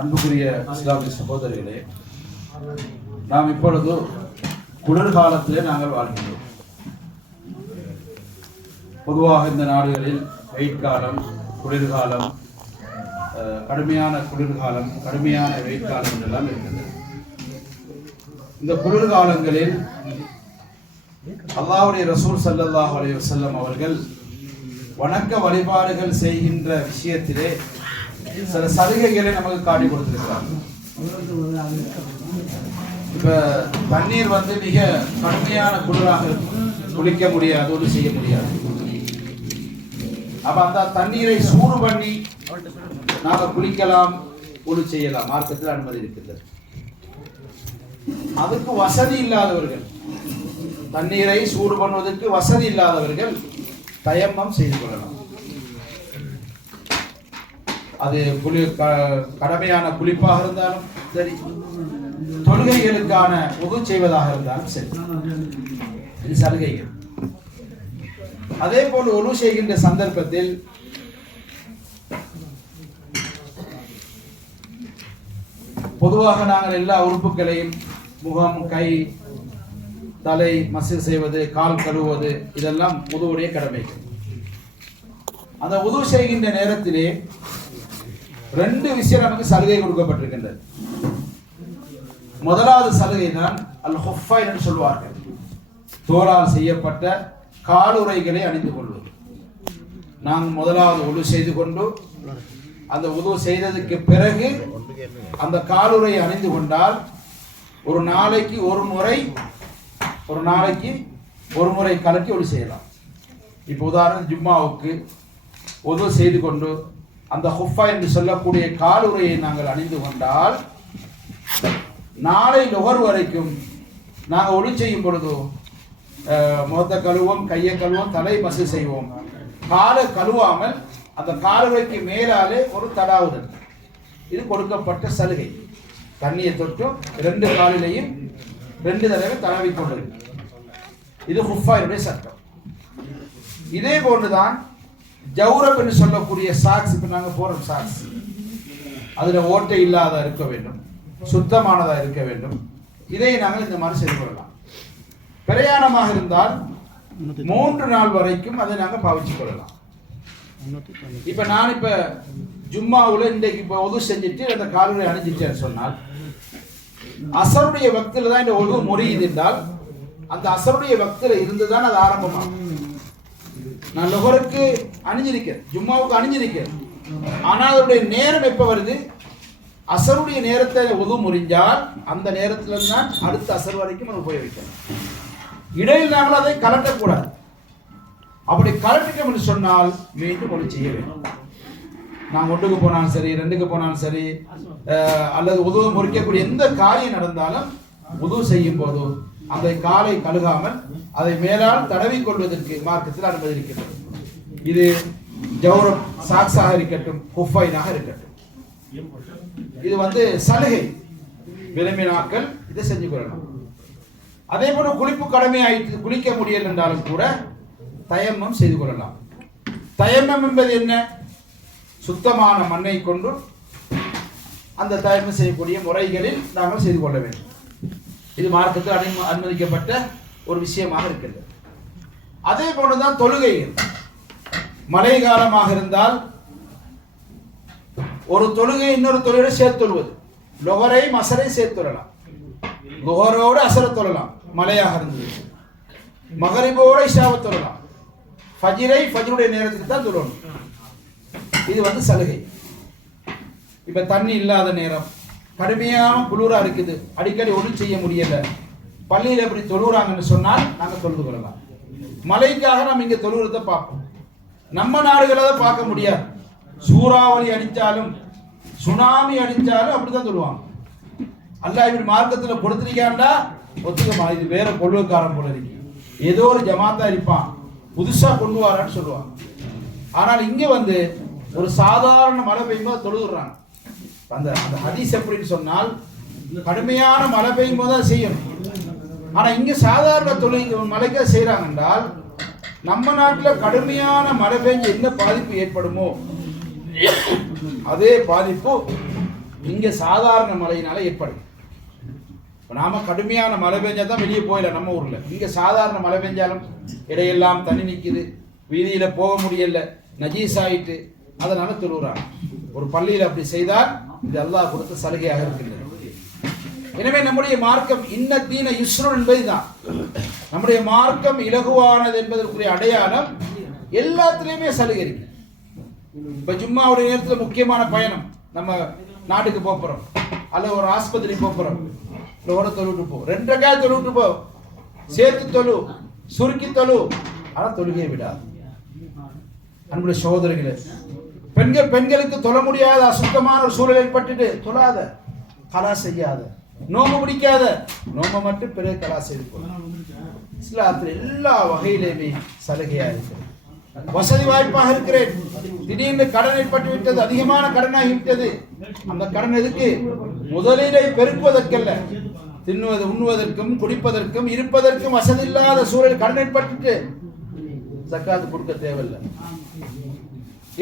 அன்புக்குரிய இஸ்லாமிய சகோதரிகளே நாம் இப்பொழுது குளிர்காலத்திலே நாங்கள் வாழ்கின்றோம். பொதுவாக இந்த நாடுகளில் வெயில் காலம் குளிர்காலம் கடுமையான குளிர்காலம் கடுமையான வெயில் காலம் என்றெல்லாம் இருக்கின்றது. இந்த குளிர்காலங்களில் அல்லாவுடைய ரசூல் சல்லாஹ் அலைய வசல்லம் அவர்கள் வணக்க வழிபாடுகள் செய்கின்ற விஷயத்திலே சில சலுகைகளை நமக்கு காட்டி கொடுத்துருக்காங்க இப்ப தண்ணீர் வந்து மிக கடுமையான குளிராக இருக்கும் குளிக்க முடியாது ஒன்று செய்ய முடியாது. அப்ப அந்த தண்ணீரை சூடு பண்ணி நாங்க குளிக்கலாம் ஒன்று செய்யலாம். மார்க்கத்தில் அனுமதி இருக்கின்றது. அதுக்கு வசதி இல்லாதவர்கள் தண்ணீரை சூடு பண்ணுவதற்கு வசதி இல்லாதவர்கள் தயம்பம் செய்து கொள்ளலாம். அது குளி க- கடமையான குளிப்பாக இருந்தாலும் சரி தொழுகைகளுக்கான உகு செய்வதாக இருந்தாலும் சரி. இது சலுகைகள். அதே போல் ஒழு செய்கின்ற சந்தர்ப்பத்தில் பொதுவாக நாங்கள் எல்லா உறுப்புகளையும் முகம் கை தலை மசில் செய்வது கால் கழுவுவது இதெல்லாம் உதவுடைய கடமைகள். அந்த உதவு செய்கின்ற நேரத்திலே ரெண்டு விஷயம் நமக்கு சலுகை கொடுக்கப்பட்டிருக்கின்றது. முதலாவது சலுகை தான் அல் ஹொஃபா என்று சொல்வார்கள் தோலால் செய்யப்பட்ட காலுரைகளை அணிந்து கொள்வது. நான் முதலாவது உழு செய்து கொண்டு அந்த உதவு செய்ததுக்கு பிறகு அந்த காலுரை அணிந்து கொண்டால் ஒரு நாளைக்கு ஒரு முறை ஒரு நாளைக்கு ஒரு முறை கலக்கி ஒளி செய்யலாம். இப்போ உதாரணம் ஜும்மாவுக்கு உதவு செய்து கொண்டு அந்த ஹுஃபா என்று சொல்லக்கூடிய காலுரையை நாங்கள் அணிந்து கொண்டால் நாளை நுகர் வரைக்கும் நாங்கள் ஒளி செய்யும் பொழுது முகத்தை கழுவோம் கையை கழுவோம் தலை மசு செய்வோம். காலை கழுவாமல் அந்த காலுரைக்கு மேலாலே ஒரு தடாவுதல் இது கொடுக்கப்பட்ட சலுகை. தண்ணியை தொட்டும் ரெண்டு காலிலையும் ரெண்டு தடவை தடவி கொண்டது இது ஹுஃபாயினுடைய சட்டம். இதே போன்றுதான் ஜௌரப் என்று சொல்லக்கூடிய சாக்ஸ் இப்போ நாங்கள் போகிறோம் சாக்ஸ் அதில் ஓட்டை இல்லாத இருக்க வேண்டும். சுத்தமானதாக இருக்க வேண்டும். இதை நாங்கள் இந்த மாதிரி செய்து கொள்ளலாம். பிரயாணமாக இருந்தால் மூன்று நாள் வரைக்கும் அதை நாங்கள் பாவிச்சு கொள்ளலாம். இப்போ நான் இப்போ ஜும்மாவில் இன்றைக்கு இப்போ ஒது செஞ்சுட்டு அந்த காலுரை அணிஞ்சிட்டேன்னு சொன்னால் அசருடைய பக்தியில் தான் இந்த ஒது முறியுது என்றால் அந்த அசருடைய பக்தியில் இருந்து தான் அது ஆரம்பமாகும். நான் நுகருக்கு அணிஞ்சிருக்கேன் ஜும்மாவுக்கு அணிஞ்சிருக்கேன் ஆனால் அதனுடைய நேரம் எப்போ வருது? அசருடைய நேரத்தை ஒது முறிஞ்சால் அந்த நேரத்தில் தான் அடுத்த அசர் வரைக்கும் அதை உபயோகிக்கணும் இடையில் நாங்கள் அதை கலட்டக்கூடாது. அப்படி கலட்டிட்டோம் என்று சொன்னால் மீண்டும் ஒளி செய்ய வேண்டும். நான் ஒன்றுக்கு போனாலும் சரி ரெண்டுக்கு போனாலும் சரி அல்லது உதவு முறிக்கக்கூடிய எந்த காரியம் நடந்தாலும் உதவு செய்யும் போது அந்த காலை கழுகாமல் அதை மேலால் தடவி கொள்வதற்கு மார்க்கத்தில் அனுமதி இது ஜௌரம் சாக்ஸாக இருக்கட்டும் குஃபைனாக இருக்கட்டும். இது வந்து சலுகை. விரும்பினாக்கள் இதை செஞ்சு கொள்ளலாம். அதே போல குளிப்பு கடமை ஆயிட்டு குளிக்க முடியல என்றாலும் கூட தயமம் செய்து கொள்ளலாம். தயமம் என்பது என்ன? சுத்தமான மண்ணை கொண்டு அந்த தயமம் செய்யக்கூடிய முறைகளில் நாங்கள் செய்து கொள்ள வேண்டும். இது மார்க்கத்தில் அனும அனுமதிக்கப்பட்ட ஒரு விஷயமாக இருக்கிறது. அதே போன்றுதான் தொழுகைகள் மழை காலமாக இருந்தால் ஒரு தொழுகை இன்னொரு தொழிலை சேர்த்து தொழுவது. லொகரை மசரை சேர்த்து தொழலாம். லுகரோடு அசர தொழலாம். மழையாக இருந்தது. மகரிபோடு இஷாவை தொழலாம். ஃபஜிரை ஃபஜ்ருடைய நேரத்துக்கு தான் தொழணும். இது வந்து சலுகை. இப்ப தண்ணி இல்லாத நேரம். கடுமையான குளிரா இருக்குது. அடிக்கடி ஒன்றும் செய்ய முடியல. பள்ளியில் எப்படி தொழுகிறாங்கன்னு சொன்னால் நாங்கள் தொழுது கொள்ளலாம். மழைக்காக நம்ம இங்கே தொழுகிறத பார்ப்போம். நம்ம நாடுகளை தான் பார்க்க முடியாது. சூறாவளி அடித்தாலும் சுனாமி அடித்தாலும் அப்படிதான் சொல்லுவாங்க அல்லா இப்படி மார்க்கத்தில் கொடுத்துருக்காண்டா ஒத்துக்கமா? இது வேற கொள்கைக்காரன் போல இருக்கு. ஏதோ ஒரு ஜமாத்தா இருப்பான். புதுசாக கொண்டு வரான்னு சொல்லுவாங்க ஆனால் இங்கே வந்து ஒரு சாதாரண மழை பெய்யும்போது தொழுதுறாங்க அந்த அந்த ஹதீஸ் எப்படின்னு சொன்னால் கடுமையான மழை பெய்யும் போது தான் செய்யணும் ஆனால் இங்கே சாதாரண தொழில் மழைக்க செய்கிறாங்க என்றால் நம்ம நாட்டில் கடுமையான மழை பெஞ்சு என்ன பாதிப்பு ஏற்படுமோ? அதே பாதிப்பு இங்கே சாதாரண மழையினால ஏற்படும் இப்போ நாம் கடுமையான மழை பெஞ்சால் தான் வெளியே போயிடல நம்ம ஊரில். இங்கே சாதாரண மழை பெஞ்சாலும் இடையெல்லாம் தண்ணி நிற்கிது வீதியில் போக முடியல. நஜீஸ் ஆகிட்டு அதனால தொழுகிறாங்க ஒரு பள்ளியில் அப்படி செய்தால் இது அல்லாஹ் கொடுத்த சலுகையாக இருக்கின்றது. எனவே நம்முடைய மார்க்கம் இன்ன தீன இஸ்ரோ என்பதுதான். நம்முடைய மார்க்கம் இலகுவானது என்பதற்குரிய அடையாளம் எல்லாத்துலேயுமே சலுகை இருக்கு. இப்போ சும்மா ஒரு நேரத்தில் முக்கியமான பயணம். நம்ம நாட்டுக்கு போகிறோம் போறோம். அல்ல ஒரு ஆஸ்பத்திரி போகிறோம் இல்லை ஒரு தொழுட்டு போ ரெண்டு காய் தொழுட்டு போ சேர்த்து தொழு. சுருக்கி தொழு. ஆனால் தொழுகையை விடாது. அன்புடைய சகோதரர்களே பெண்கள் பெண்களுக்கு தொழ முடியாத அசுத்தமான ஒரு சூழல் ஏற்பட்டுட்டு தொழாத கலா செய்யாத நோம்பு பிடிக்காத நோம்பை மட்டும் பிறகு கலா செய்து இஸ்லாத்தில் எல்லா வகையிலுமே சலுகையா இருக்கிறது. வசதி வாய்ப்பாக இருக்கிறேன். திடீர்னு கடன் ஏற்பட்டு விட்டது அதிகமான கடனாகி விட்டது அந்த கடன் எதுக்கு? முதலீடை பெருக்குவதற்கல்ல. தின்னுவது உண்ணுவதற்கும் குடிப்பதற்கும் இருப்பதற்கும் வசதி இல்லாத சூழல் கடன் ஏற்பட்டுட்டு ஜக்காத்து கொடுக்க தேவையில்லை.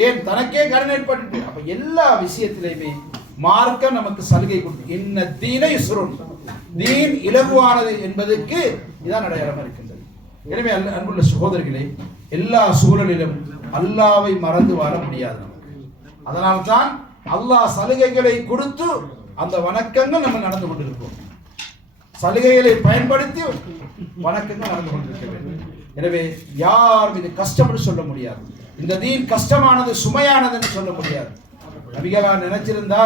ஏன் தனக்கே கடன் ஏற்பட்டு அப்ப எல்லா விஷயத்திலையுமே மார்க்கம் நமக்கு சலுகை கொடுக்கும் என்ன தீனை சுருள் தீன் இலகுவானது என்பதற்கு இதான் அடையாளம் இருக்கின்றது. எனவே அல்ல அன்புள்ள சகோதரர்களே எல்லா சூழலிலும் அல்லாவை மறந்து வாழ முடியாது நமக்கு. அதனால்தான் அல்லாஹ் சலுகைகளை கொடுத்து அந்த வணக்கங்கள் நம்ம நடந்து கொண்டிருக்கோம் சலுகைகளை பயன்படுத்தி வணக்கங்கள் நடந்து கொண்டிருக்க வேண்டும். எனவே யார் இது கஷ்டம்னு சொல்ல முடியாது. இந்த தீன் கஷ்டமானது சுமையானதுன்னு சொல்ல முடியாது. நபிகளா நினைச்சிருந்தா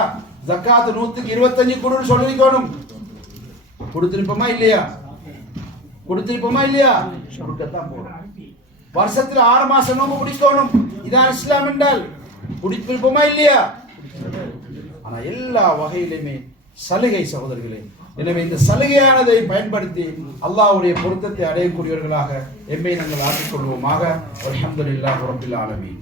ஜக்காத்து நூத்துக்கு இருபத்தஞ்சு கொடுன்னு சொல்லிக்கணும் கொடுத்திருப்போமா இல்லையா? கொடுத்திருப்போமா இல்லையா? கொடுக்கத்தான் போறோம். வருஷத்துல ஆறு மாசம் நோம்பு பிடிக்கணும். இதான் இஸ்லாம் என்றால். பிடிப்பிருப்போமா இல்லையா? ஆனா எல்லா வகையிலுமே சலுகை சகோதரர்களே எனவே இந்த சலுகையானதை பயன்படுத்தி அல்லாஹ்வுடைய பொருத்தத்தை அடையக்கூடியவர்களாக எம்மை நாங்கள் ஆக்கிக் கொள்வோமாக. அல்ஹம்துலில்லாஹி ரப்பில் ஆலமீன்.